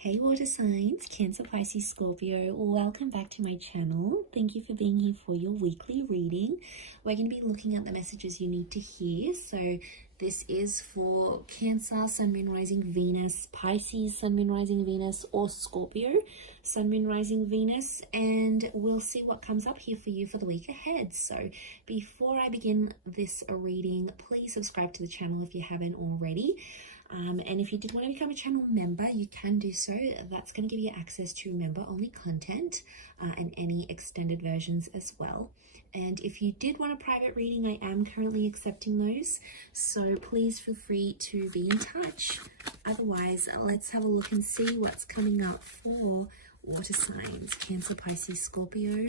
Hey water signs, Cancer, Pisces, Scorpio, welcome back to my channel. Thank you for being here for your weekly reading. We're going to be looking at the messages you need to hear. So this is for Cancer, Sun, Moon, Rising, Venus, Pisces, Sun, Moon, Rising, Venus, or Scorpio, Sun, Moon, Rising, Venus, and we'll see what comes up here for you for the week ahead. So before I begin this reading, please subscribe to the channel if you haven't already. And if you did want to become a channel member, you can do so. That's going to give you access to member-only content and any extended versions as well. And if you did want a private reading, I am currently accepting those. So please feel free to be in touch. Otherwise, let's have a look and see what's coming up for water signs, Cancer, Pisces, Scorpio,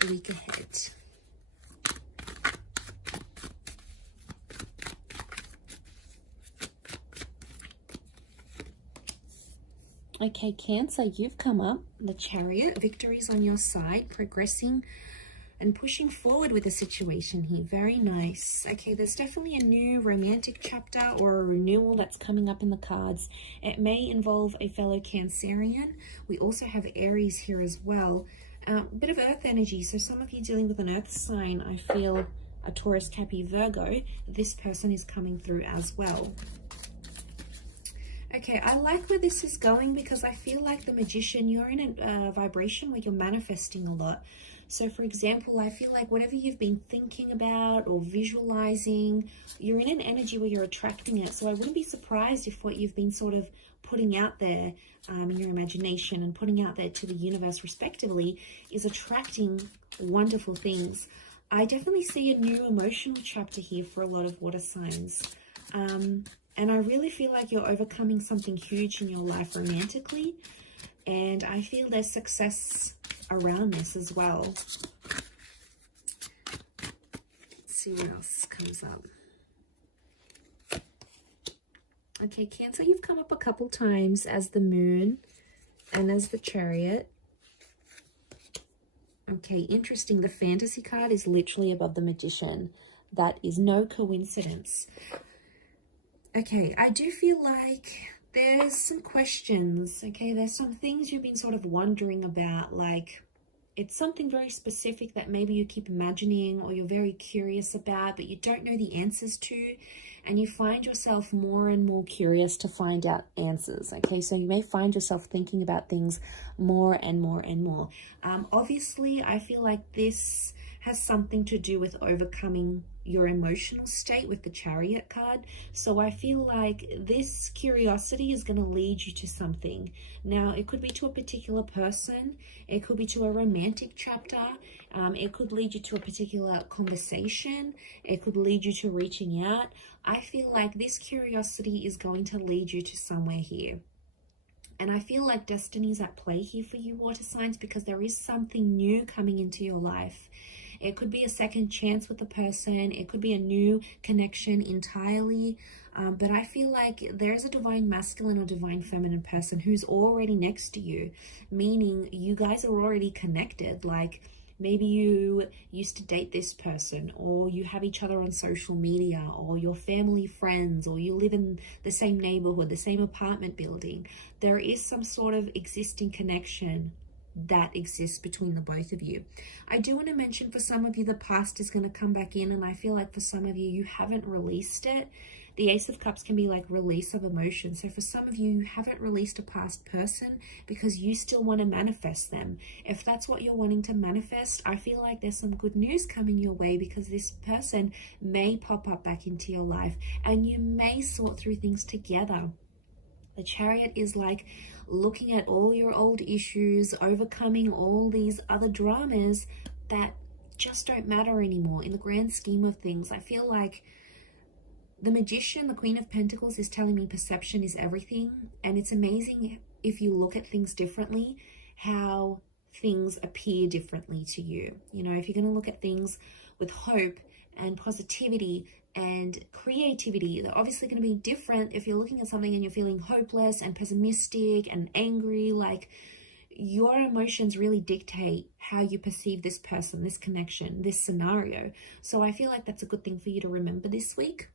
the week ahead. Okay, Cancer, you've come up, the Chariot, victories on your side, progressing and pushing forward with the situation here. Very nice. Okay, there's definitely a new romantic chapter or a renewal that's coming up in the cards. It may involve a fellow Cancerian. We also have Aries here as well. A bit of earth energy, so some of you dealing with an earth sign, I feel a Taurus, Capi, Virgo, this person is coming through as well. Okay, I like where this is going because I feel like the Magician, you're in a vibration where you're manifesting a lot. So for example, I feel like whatever you've been thinking about or visualizing, you're in an energy where you're attracting it. So I wouldn't be surprised if what you've been sort of putting out there in your imagination and putting out there to the universe respectively is attracting wonderful things. I definitely see a new emotional chapter here for a lot of water signs. And I really feel like you're overcoming something huge in your life romantically. And I feel there's success around this as well. Let's see what else comes up. Okay, Cancer, you've come up a couple times as the Moon and as the Chariot. Okay, interesting. The Fantasy card is literally above the Magician. That is no coincidence. Okay, I do feel like there's some questions, okay? There's some things you've been sort of wondering about, like it's something very specific that maybe you keep imagining or you're very curious about, but you don't know the answers to, and you find yourself more and more curious to find out answers, okay? So you may find yourself thinking about things more and more and more. Obviously, I feel like this has something to do with overcoming your emotional state with the Chariot card. So I feel like this curiosity is going to lead you to something. Now, it could be to a particular person. It could be to a romantic chapter. It could lead you to a particular conversation. It could lead you to reaching out. I feel like this curiosity is going to lead you to somewhere here. And I feel like destiny is at play here for you, water signs, because there is something new coming into your life. It could be a second chance with the person. It could be a new connection entirely. But I feel like there's a divine masculine or divine feminine person who's already next to you, meaning you guys are already connected. Like maybe you used to date this person, or you have each other on social media, or you're family friends, or you live in the same neighborhood, the same apartment building. There is some sort of existing connection that exists between the both of you. I do want to mention for some of you, the past is going to come back in, and I feel like for some of you, you haven't released it. The Ace of Cups can be like release of emotion. So for some of you, you haven't released a past person because you still want to manifest them. If that's what you're wanting to manifest, I feel like there's some good news coming your way because this person may pop up back into your life and you may sort through things together. The Chariot is like looking at all your old issues, overcoming all these other dramas that just don't matter anymore in the grand scheme of things. I feel like the Magician, the Queen of Pentacles, is telling me perception is everything. And it's amazing if you look at things differently, how things appear differently to you. You know, if you're going to look at things with hope and positivity and creativity, they're obviously going to be different if you're looking at something and you're feeling hopeless and pessimistic and angry. Like your emotions really dictate how you perceive this person, this connection, this scenario. So I feel like that's a good thing for you to remember this week.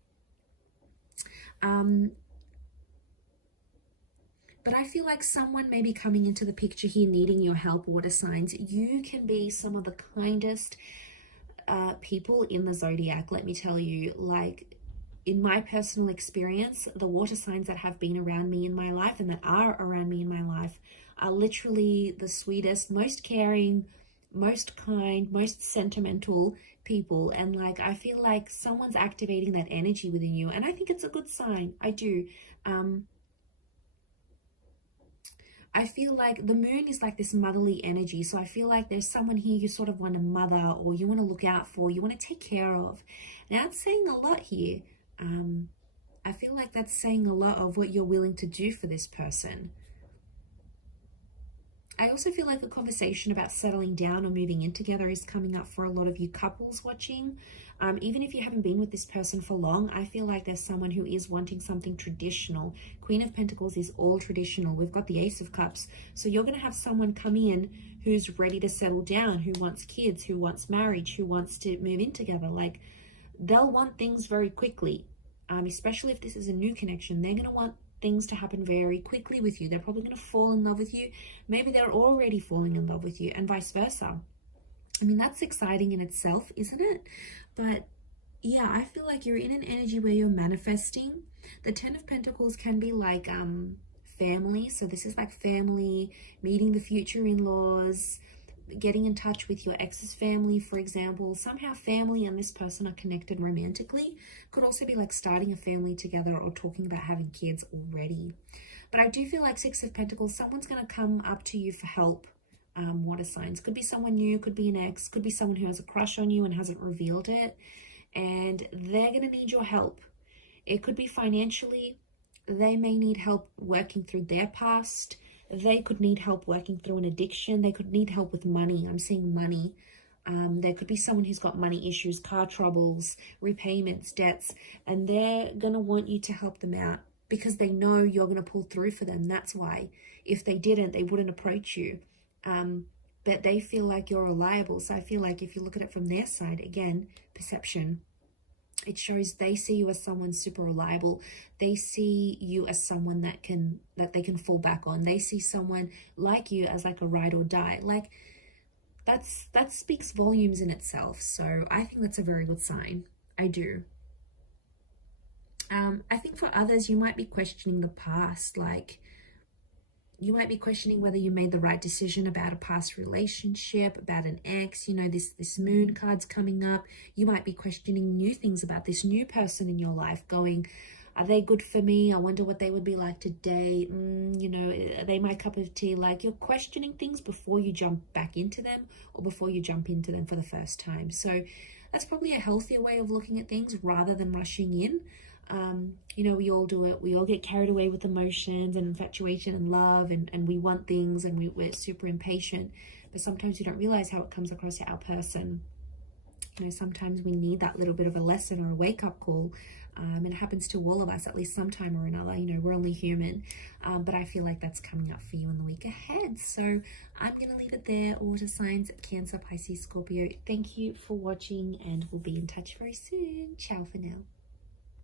But I feel like someone may be coming into the picture here needing your help, water signs. You can be some of the kindest people in the zodiac, let me tell you. Like, in my personal experience, the water signs that have been around me in my life and that are around me in my life are literally the sweetest, most caring, most kind, most sentimental people. And like, I feel like someone's activating that energy within you, and I think it's a good sign. I do. I feel like the moon is like this motherly energy. So I feel like there's someone here you sort of want to mother, or you want to look out for, you want to take care of. Now it's saying a lot here. I feel like that's saying a lot of what you're willing to do for this person. I also feel like a conversation about settling down or moving in together is coming up for a lot of you couples watching. Even if you haven't been with this person for long, I feel like there's someone who is wanting something traditional. Queen of Pentacles is all traditional. We've got the Ace of Cups. So you're going to have someone come in who's ready to settle down, who wants kids, who wants marriage, who wants to move in together. Like, they'll want things very quickly, especially if this is a new connection. They're going to want things to happen very quickly with you. They're probably going to fall in love with you. Maybe they're already falling in love with you, and vice versa. I mean, that's exciting in itself, isn't it? But yeah, I feel like you're in an energy where you're manifesting. The Ten of Pentacles can be like family. So this is like family, meeting the future in-laws, getting in touch with your ex's family, for example. Somehow family and this person are connected romantically. Could also be like starting a family together or talking about having kids already. But I do feel like Six of Pentacles, someone's going to come up to you for help. Water signs. Could be someone new, could be an ex, could be someone who has a crush on you and hasn't revealed it, and they're going to need your help. It could be financially. They may need help working through their past. They could need help working through an addiction. They could need help with money. I'm seeing money. There could be someone who's got money issues, car troubles, repayments, debts, and they're going to want you to help them out because they know you're going to pull through for them. That's why. If they didn't, they wouldn't approach you. But they feel like you're reliable. So I feel like if you look at it from their side, again, perception, it shows they see you as someone super reliable. They see you as someone that they can fall back on. They see someone like you as like a ride or die. Like, that speaks volumes in itself. So I think that's a very good sign. I do. I think for others, you might be questioning the past. Like, you might be questioning whether you made the right decision about a past relationship, about an ex. You know, this moon card's coming up. You might be questioning new things about this new person in your life, going, are they good for me? I wonder what they would be like to date. You know, are they my cup of tea? Like, you're questioning things before you jump back into them or before you jump into them for the first time. So that's probably a healthier way of looking at things rather than rushing in. You know, we all do it. We all get carried away with emotions and infatuation and love, and we want things, and we're super impatient. But sometimes we don't realize how it comes across to our person. You know, sometimes we need that little bit of a lesson or a wake-up call. It happens to all of us at least sometime or another. You know, we're only human. But I feel like that's coming up for you in the week ahead. So I'm going to leave it there. Water signs, Cancer, Pisces, Scorpio. Thank you for watching, and we'll be in touch very soon. Ciao for now.